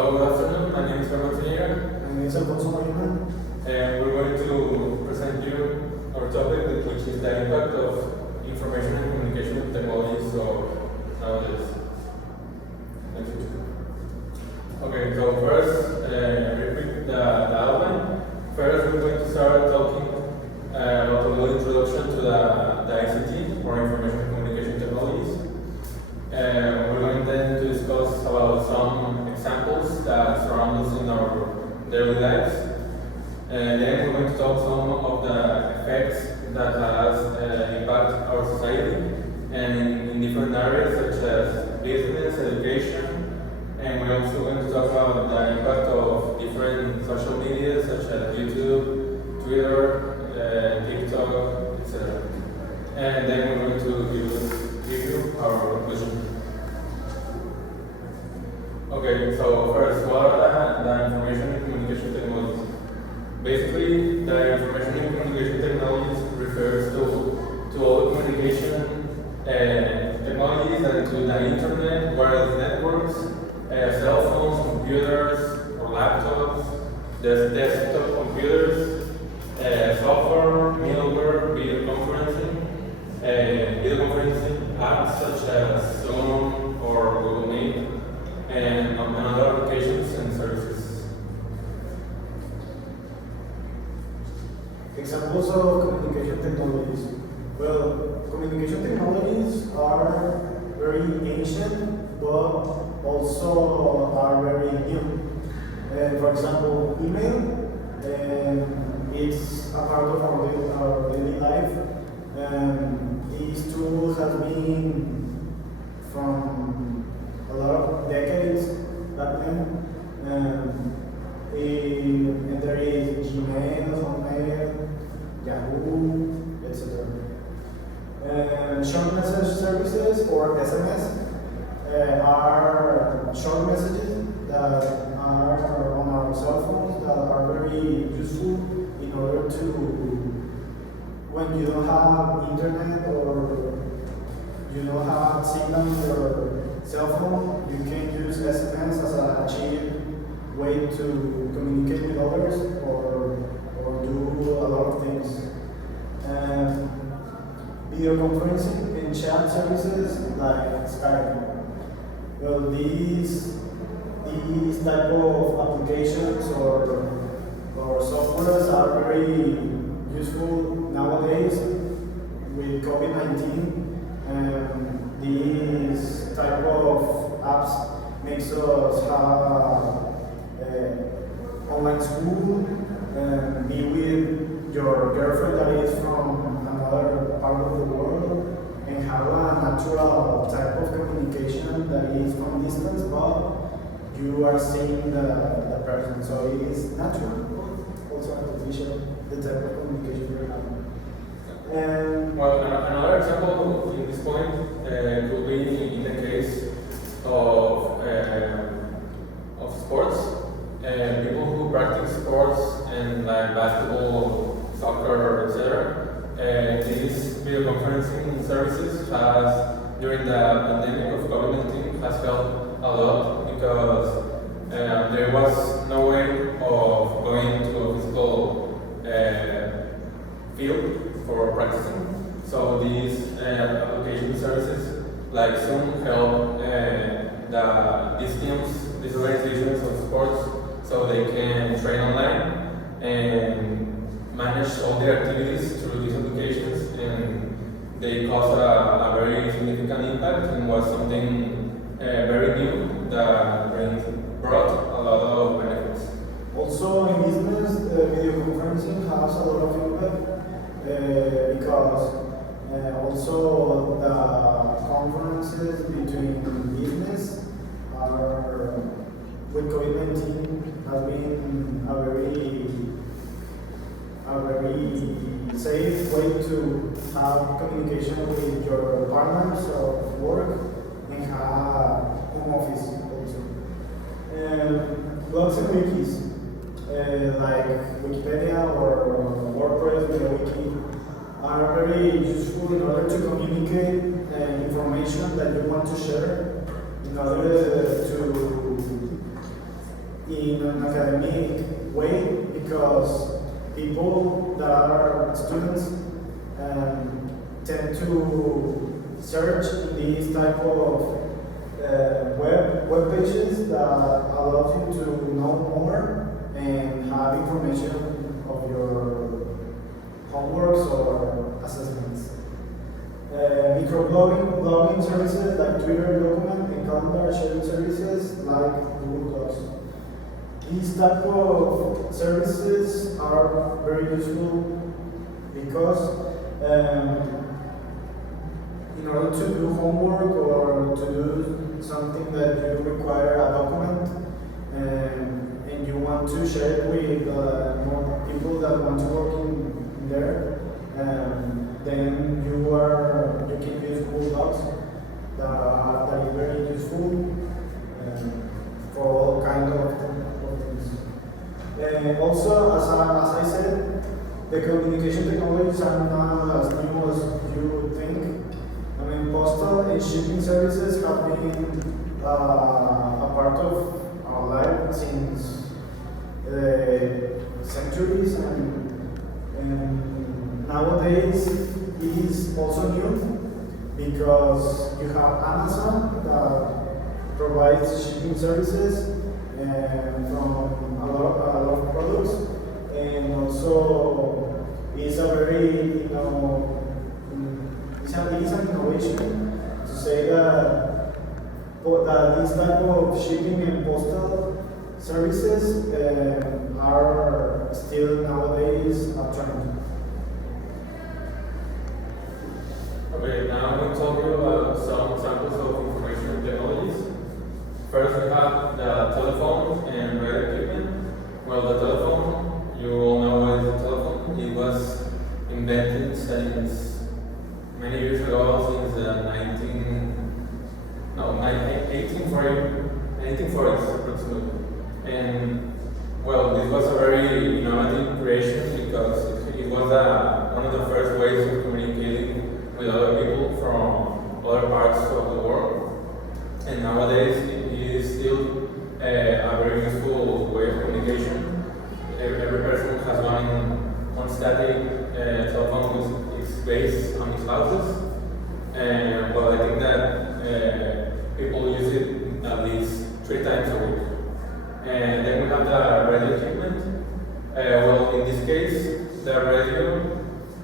Good afternoon. My name is Fernando. My name is Alfonso Marina. And we're going to present you our topic, which is the impact of information and communication technologies nowadays. Okay, so first, repeat the outline. First, we're going to start talking about a little introduction to the ICT, or information and communication technologies. We're going then to discuss about some examples that surround us in our daily lives. And then we're going to talk some of the effects that has impact our society and in different areas such as business, education, and we're also going to talk about the impact of different social media such as YouTube, Twitter, TikTok, etc. And then we're going to give you our conclusion. Okay, so first, what are the information and communication technologies? Basically, the information and communication technologies refers to all the communication technologies that include the internet, wireless networks, cell phones, computers or laptops, desktop computers, software, middleware, video conferencing apps such as Zoom or Google Meet, and other applications and services. Examples of communication technologies. Well, communication technologies are very ancient, but also are very new. For example, email, it's a part of our daily life. These tools have been from a lot of decades back then. And there is Gmail, Hotmail, Yahoo, etc. Short message services, or SMS, are short messages that are on our cell phones that are very useful in order to, when you don't have internet or you don't have signal in your cell phone, you can use SMS as a cheap way to communicate with others or do a lot of things. Video conferencing and chat services like Skype. Well, these type of applications or softwares are very useful nowadays with COVID-19. These type of apps makes us have online school, be with your girlfriend that is from another part of the world, and have a natural type of communication that is from distance, but you are seeing the person. So it is natural, but also artificial, the type of communication you're having. Well, another example in this point could be in the case of sports. People who practice sports and like basketball, soccer, etc. These video conferencing services during the pandemic of COVID-19 has helped a lot because there was no way of going to a physical field for practicing. So these application services like Zoom help these organizations of sports so they can train online and manage all their activities through these applications, and they cause a very significant impact and was something very new that brought a lot of benefits. Also in business, video conferencing has a lot of impact because also the conferences between business are, with COVID-19, have been a very safe way to have communication with your partners of work and have home office also. Blogs and wikis, like Wikipedia or WordPress with a wiki, are very useful in order to communicate information that you want to share, in order to in an academic way, because people that are students tend to search in these type of web pages that allows you to know more and have information of your homeworks or assessments. Blogging services like Twitter, Document, and calendar sharing services like Google Docs. These type of services are very useful because in order to do homework or to do something that you require a document and you want to share it with more people that want to work in there, then you can use Google Docs that is very useful for all kinds of things. Also, as I said, the communication technologies are not as new as you would think. I mean, postal and shipping services have been a part of our life since centuries, and nowadays it is also new because you have Amazon that provides shipping services from a lot of products, and also it's a very it is an innovation to say that this type of shipping and postal services are still nowadays a trend. Okay, now I'm going to talk to you about some examples of information technologies. First, we have the telephone and radio equipment. Well, the telephone, you all know what is a telephone. It was invented since many years ago, since the 1840s approximately. And well, this was a very innovative creation because it was one of the first ways of communicating with other people from other parts of the world. And nowadays, it is still a very useful way of communication. Every person has one static telephone which is based on his houses. And well, I think that people use it at least 3 times a week. And then we have the radio equipment. Well, in this case, the radio,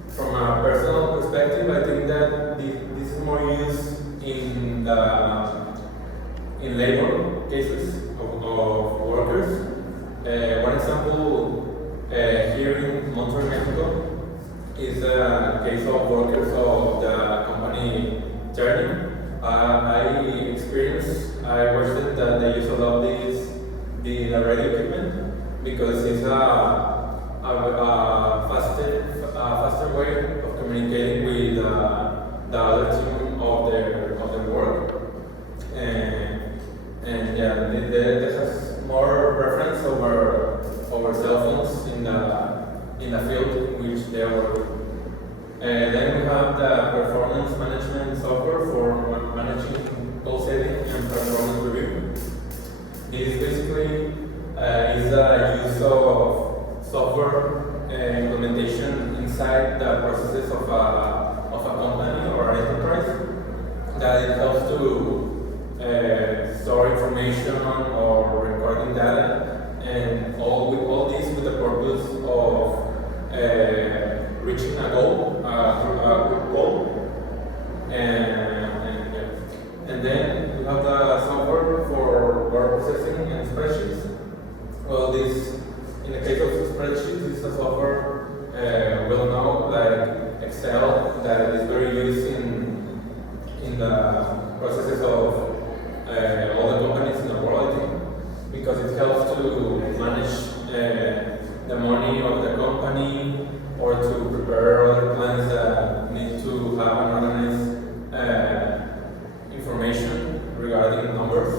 from a personal perspective, I think that this is more used in labor cases of workers. One example here in Monterrey, Mexico, is a case of workers of the company Turning. I watched it that they use a lot the radio equipment because it's a faster way of communicating with the other team of their work, and yeah, this has more preference over cell phones in the field in which they work. Then we have the performance management software for managing goal setting and performance review. This basically is the use of software implementation inside the processes of a company or an enterprise that it helps to store information or recording data, and all this with the purpose of reaching a goal, a good goal. And then we have the software for word processing and spreadsheets. Well, in the case of spreadsheets, this is a software well known like Excel that is very used in the processes of all the companies in the world, I think, because it helps to manage the money of the company or to prepare other plans that need to have an organized information regarding numbers,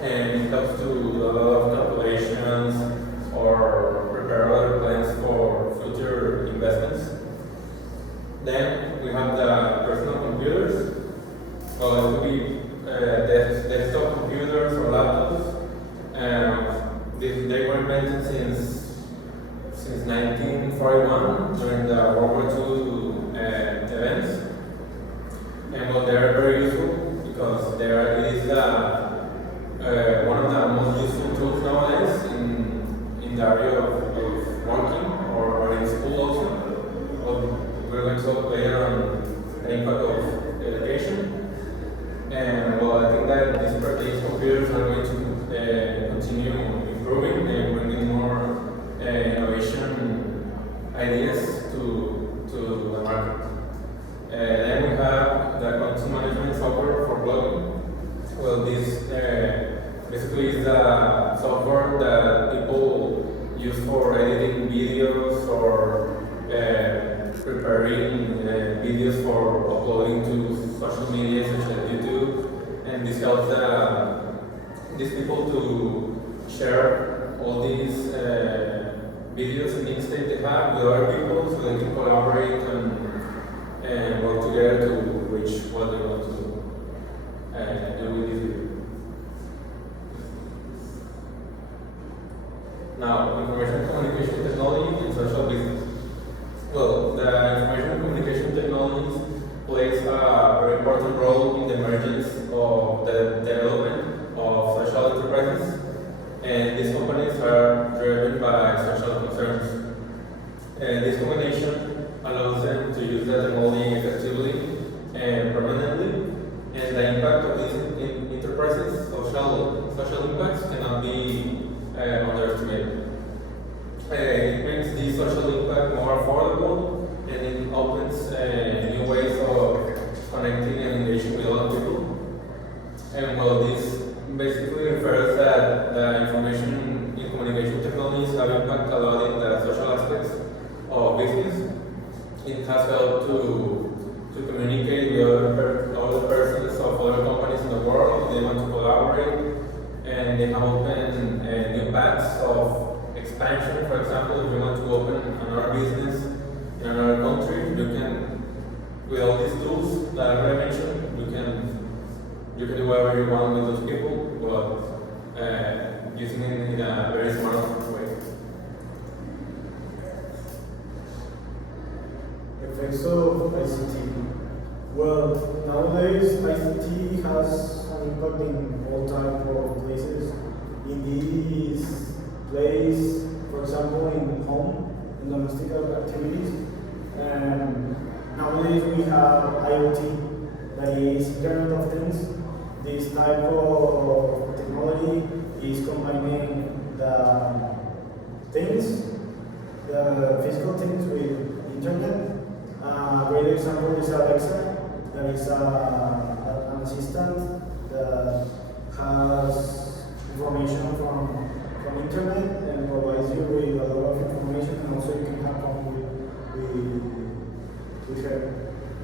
and it helps to do a lot of calculations or prepare other plans for future investments. Then we have the personal computers. Well, it could be desktop computers or laptops. Basically, it's the software that people use for editing videos or preparing videos for uploading to social media such as YouTube, and this helps these people to share all these videos and links that they have with other people so they can collaborate and work together to reach what they want to do with this video. Now, information communication technology and social business. Well, the information communication technologies plays a very important role in the emergence of the development of social enterprises, and these companies are driven by social concerns. And this combination allows them to use the technology effectively and permanently, and the impact of these enterprises, social impacts, cannot be underestimated. It makes the social impact more affordable, and it opens new ways of connecting and engaging with other people. And well, this basically refers that the information and communication technologies have impact a lot in the social aspects of business. It has helped to communicate with other persons of other companies in the world. They want to collaborate, and they have opened new paths of expansion. For example, if you want to open another business in another country, you can, with all these tools that I mentioned, you can do whatever you want with those people, but using it in a very smart way. Effects of ICT. Well, nowadays ICT has an impact in all types of places. In this place, for example, in home, in domestic activities, and nowadays we have IoT, that is Internet of Things. This type of technology is combining the things, the physical things with internet. A great example is Alexa, that is an assistant that has information from internet and provides you with a lot of information, and also you can have fun with her.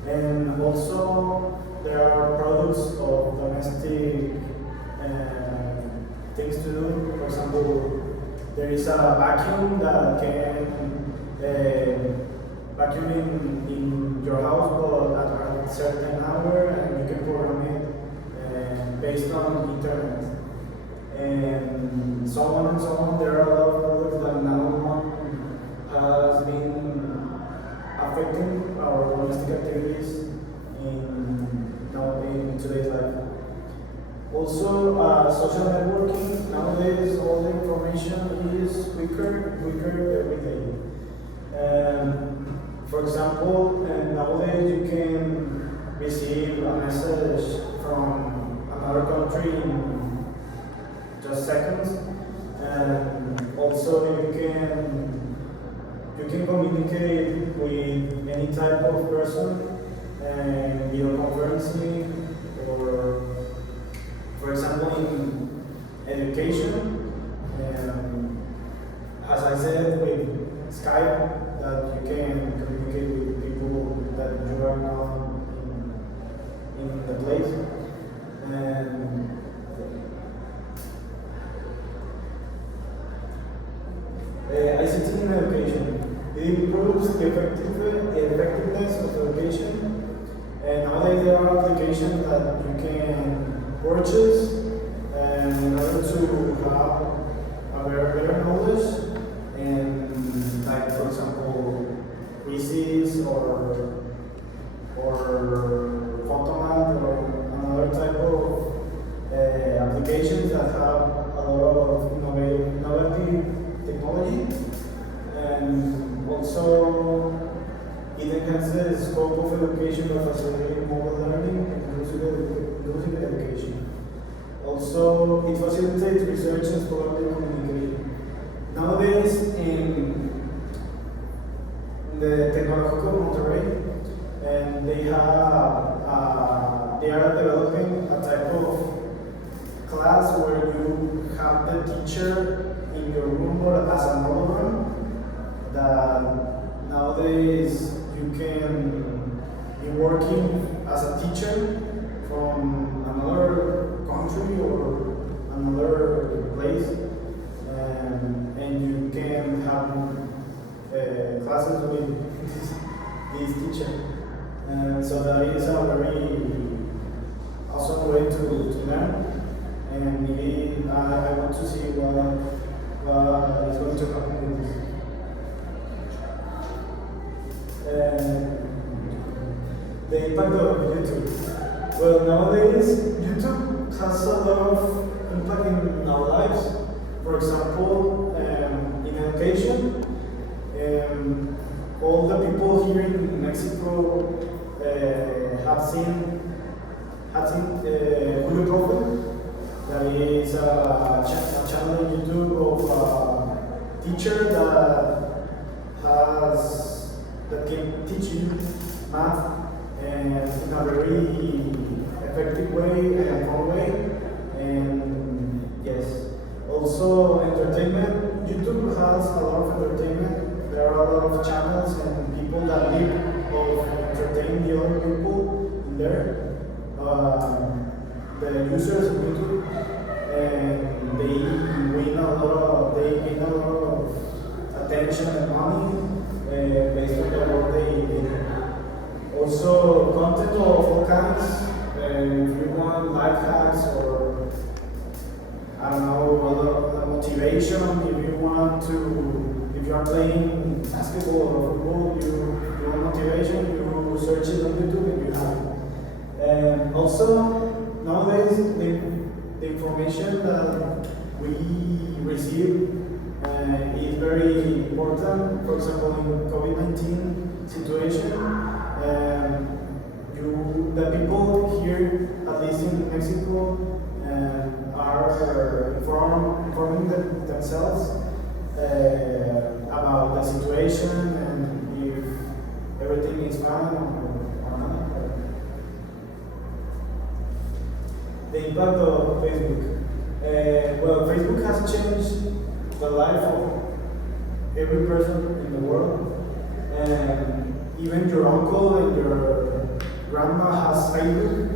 And also there are products of domestic things to do. For example, there is a vacuum that can vacuum in your house, but at a certain hour, and you can program it based on internet. And so on. There are a lot of products that now has been affecting our domestic activities in today's life. Also, social networking. Nowadays, all the information is quicker every day. For example, nowadays you can receive a message from another country in just seconds, and also you can communicate with any type of person and video conferencing, or for example in education, as I said, with Skype, that you can communicate with people that you are now in the place. And ICT in education. It improves the effectiveness of education. And nowadays there are applications that you can purchase in order to have a better knowledge. And like, for example, quizzes or Photomat or another type of applications that have a lot of innovative technology, and also it enhances the scope of education by facilitating mobile learning and inclusive education. Also, it facilitates research and scholarly communication. Nowadays, in the Technological Monterrey, and they are developing a type of class where you have the teacher in your room or as an hologram, that nowadays you can be working as a teacher from another country or another place, and you can have classes with this teacher. And so that is a very awesome way to learn. And maybe I want to see what is going to happen with this. The impact of YouTube. Well, nowadays YouTube has a lot of impact in our lives. For example, in education, all the people here in Mexico have seen Julio Profe. That is a channel on YouTube of a teacher that can teach you math and in a very effective way and fun way. And yes, also entertainment. YouTube has a lot of entertainment. There are a lot of channels and people that live of entertain the other people in there. The users of YouTube, and they gain a lot of attention and money based on the work they do. Also, content of all kinds. If you want life hacks or I don't know, motivation. If you are playing basketball or football, you want motivation. You search it on YouTube and you have it. And also, nowadays, the information that we receive is very important. For example, in COVID-19 situation, the people here, at least in Mexico, are informing themselves about the situation and if everything is fine or not. The impact of Facebook. Well, Facebook has changed the life of every person in the world. And even your uncle and your grandma has Facebook.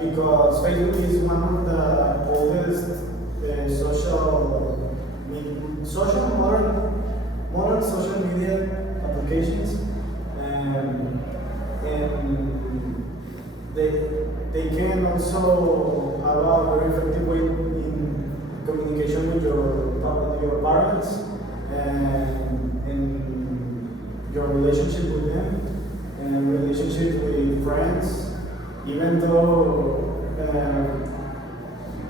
Because Facebook is one of the oldest modern social media applications. And they can also have a very effective way in communication with your parents and in your relationship with them and relationship with friends. Even though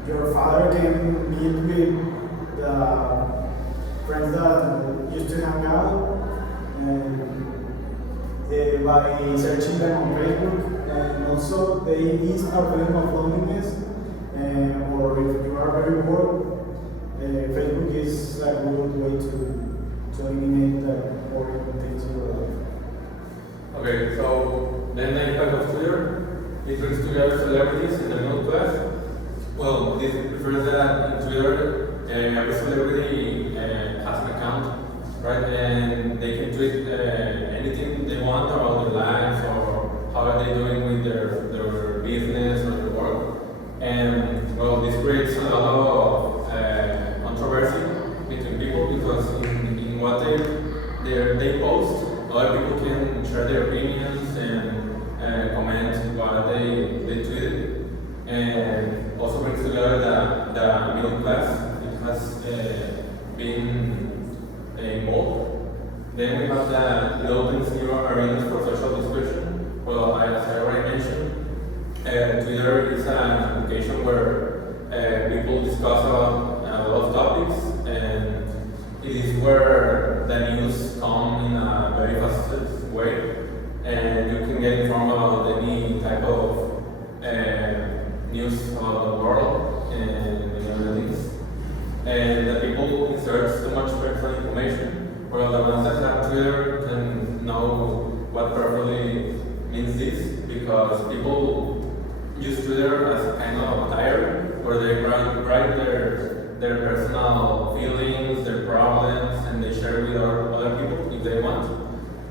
your father can meet with the friends that used to hang out by searching them on Facebook. And also they ease our feeling of loneliness, or if you are very bored, Facebook is a good way to eliminate the boring things in your life. Okay, so then the impact of Twitter, it brings together celebrities in the middle class. Well, this refers that in Twitter, every celebrity has an account, right? And they can tweet anything they want about their lives or how are they doing with their business or their work. And well, this creates a lot of controversy between people because in what they post, other people can share their opinions and comment what they tweeted. And also brings together the middle class. It has been involved. Then we have it opens new arenas for social discussion. Well, as I already mentioned, Twitter is an application where people discuss about a lot of topics, and it is where the news come in a very fast way, and you can get informed about any type of news about the world and other things. And the people can search so much personal information, while the ones that have Twitter can know what perfectly means this, because people use Twitter as a kind of diary, where they write their personal feelings, their problems, and they share with other people if they want.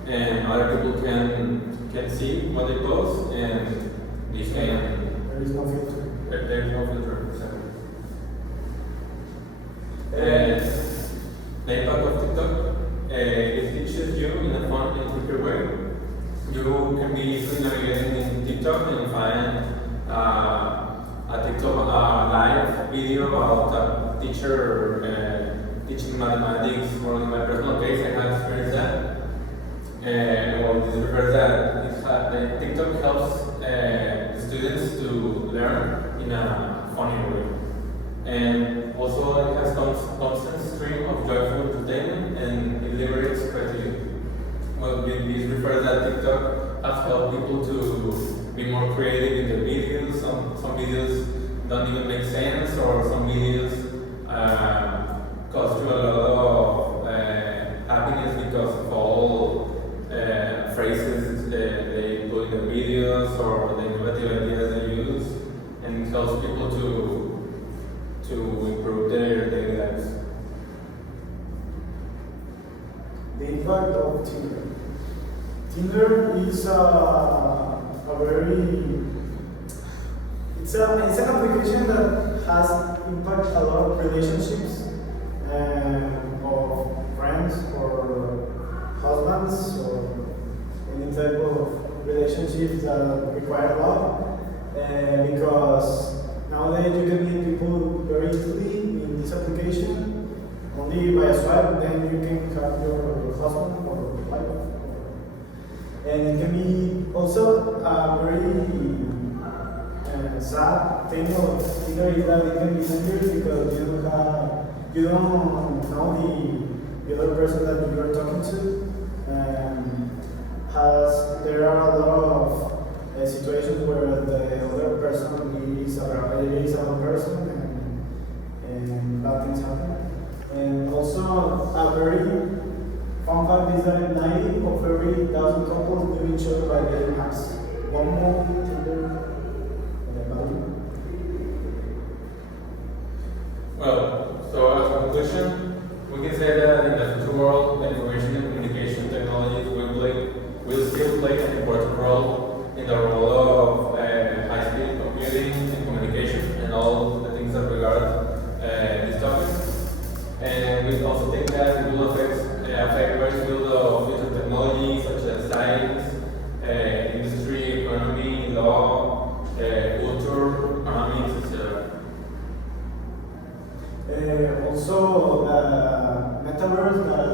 And other people can see what they post, and they can. There is no filter. There is no filter, exactly. And the impact of TikTok, it teaches you in a fun and quicker way. You can be easily navigating in TikTok and find a TikTok live video about a teacher teaching mathematics, or in my personal case, I have experienced that. Well, this refers that TikTok helps the students to learn in a funny way. And also it has constant stream of joyful entertainment, and it liberates creativity. Well, this refers that TikTok has helped people to be more creative in their videos. Some videos don't even make sense, or some videos cause you a lot of happiness because of all phrases they put in the videos, or the innovative ideas they use, and it helps people to improve their daily lives. The impact of Tinder. Tinder is a very it's an application that has impact a lot of relationships of friends or husbands or any type of relationships that require love, because nowadays you can meet people very easily in this application only by a swipe. Then you can have your husband or wife, and it can be also a very sad thing of Tinder is that it can be dangerous because you don't know the other person that you are talking to. There are a lot of situations where the other person is a wrong person, and bad things happen. And also a very fun fact is that 90 of every 1,000 couples do each other by dating apps. One more Tinder. Well, so as a conclusion, we can say that in the future world, information and communication technologies will still play an important role in the role of high-speed computing and communication and all the things that regard this topic. And we also think that it will affect various fields of future technology, such as science, industry, economy, law, culture, economics, etc. Also, the metaverse, that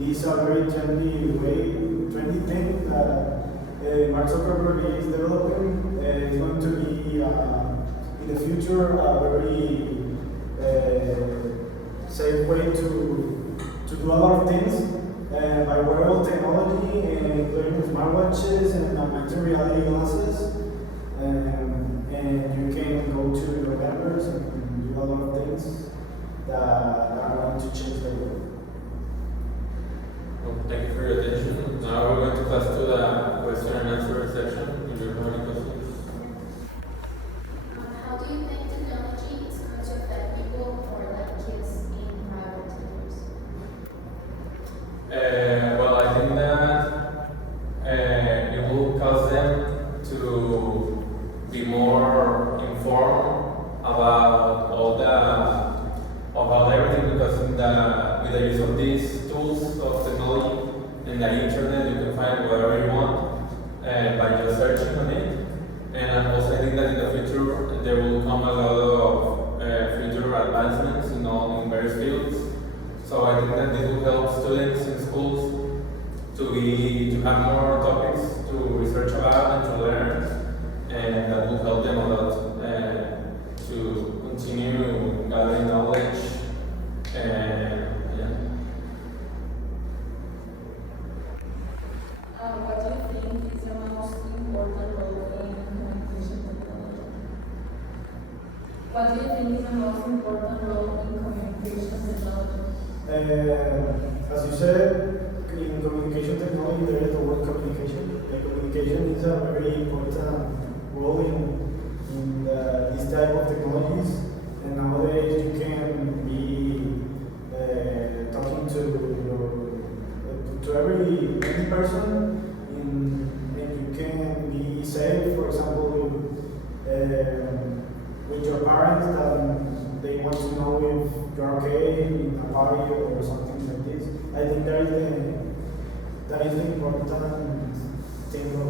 is a very trendy thing that Mark Zuckerberg is developing. It's going to be in the future a very safe way to do a lot of things by wearable technology, including smartwatches and augmented reality glasses. And you can go to your members and do a lot of things that are going to change the world. Well, thank you for your attention. Now we're going to pass to the question and answer section. If you have any questions. How do you think technology is going to affect people or like kids in private tutors? Well, I think that it will cause them to be more informed about everything, because with the use of these tools of technology and the internet, you can find whatever you want by just searching on it. And also I think that in the future there will come a lot of future advancements in various fields. So I think that this will help students in schools to have more topics to research about and to learn, and that will help them a lot to continue gathering knowledge. And yeah. What do you think is the most important role in communication technology? What do you think is the most important role in communication technology? As you said, in communication technology, there is the word communication. The communication is a very important role in in this type of technologies. And nowadays you can be talking to any person, and you can be safe. For example, with your parents, that they want to know if you're okay in a party or something like this. I think that is the important thing of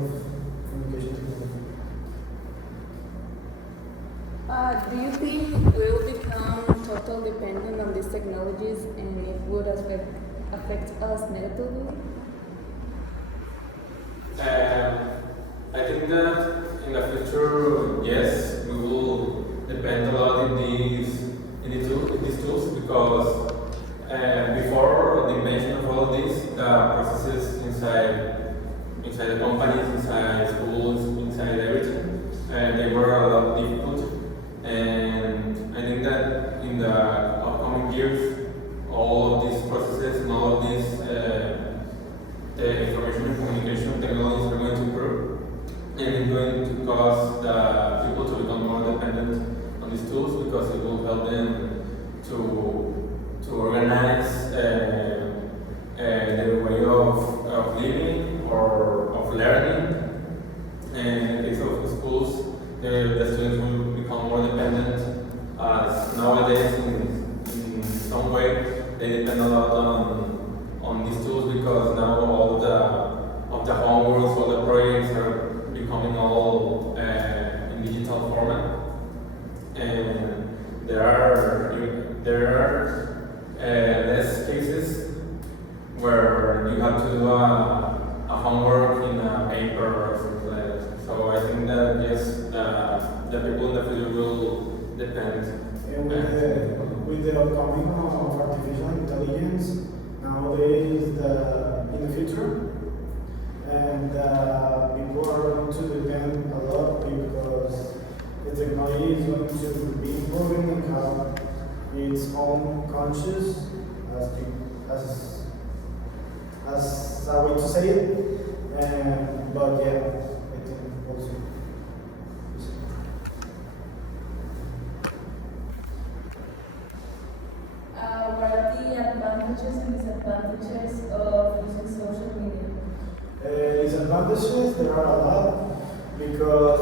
communication technology. Do you think we will become totally dependent on these technologies and it would affect us negatively? I think that in the future, yes, we will depend a lot in these tools because before the invention of all of these, the processes inside the companies, inside schools, inside everything, they were a lot difficult. And I think that in the upcoming years, all of these processes and all of these the information and communication technologies are going to improve, and it's going to cause the people to become more dependent on these tools because it will help them to organize their way of living or of learning. And in the case of schools, the students will become more dependent, as nowadays in some way they depend a lot on these tools because now all of the homeworks, all the projects are becoming all in digital format, and there are less cases where you have to do a homework in a paper or something like that. So I think that yes, the people in the future will depend. And with the upcoming of artificial intelligence, nowadays in the future, and people are going to depend a lot because the technology is going to be improving and have its own conscious, as a way to say it. But yeah, I think also. What are the advantages and disadvantages of using social media? Disadvantages, there are a lot because,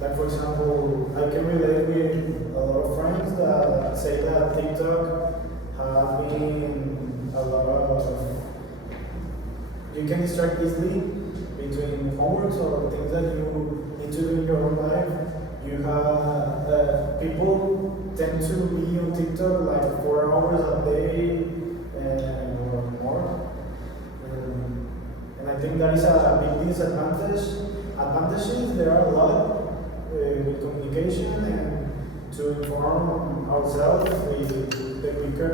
like for example, I can relate with a lot of friends that say that TikTok has been a lot of, you can distract easily between homeworks or things that you need to do in your own life. You have people tend to be on TikTok like 4 hours a day or more. And I think that is a big disadvantage. Advantages, there are a lot with communication and to inform ourselves with the quicker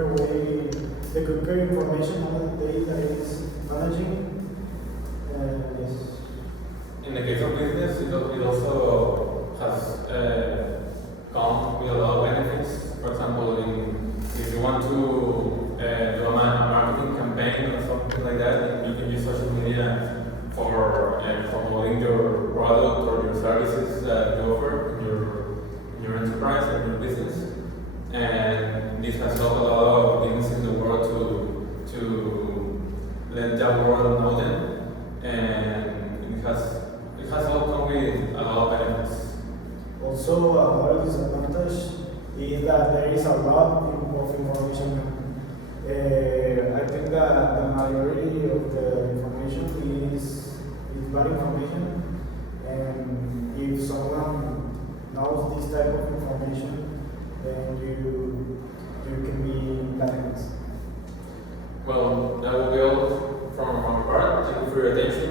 information nowadays that is managing. Yes. In the case of business, it also has come with a lot of benefits. For example, if you want to do a marketing campaign or something like that, you can use social media for promoting your product or your services that you offer in your enterprise or your business. And this has helped a lot of businesses in the world to let the world know them, and it has helped come with a lot of benefits. Also, another disadvantage is that there is a lot of information. I think that the majority of the information is bad information, and if someone knows this type of information, then you can be in bad hands. Well, that will be all from our part. Thank you for your attention.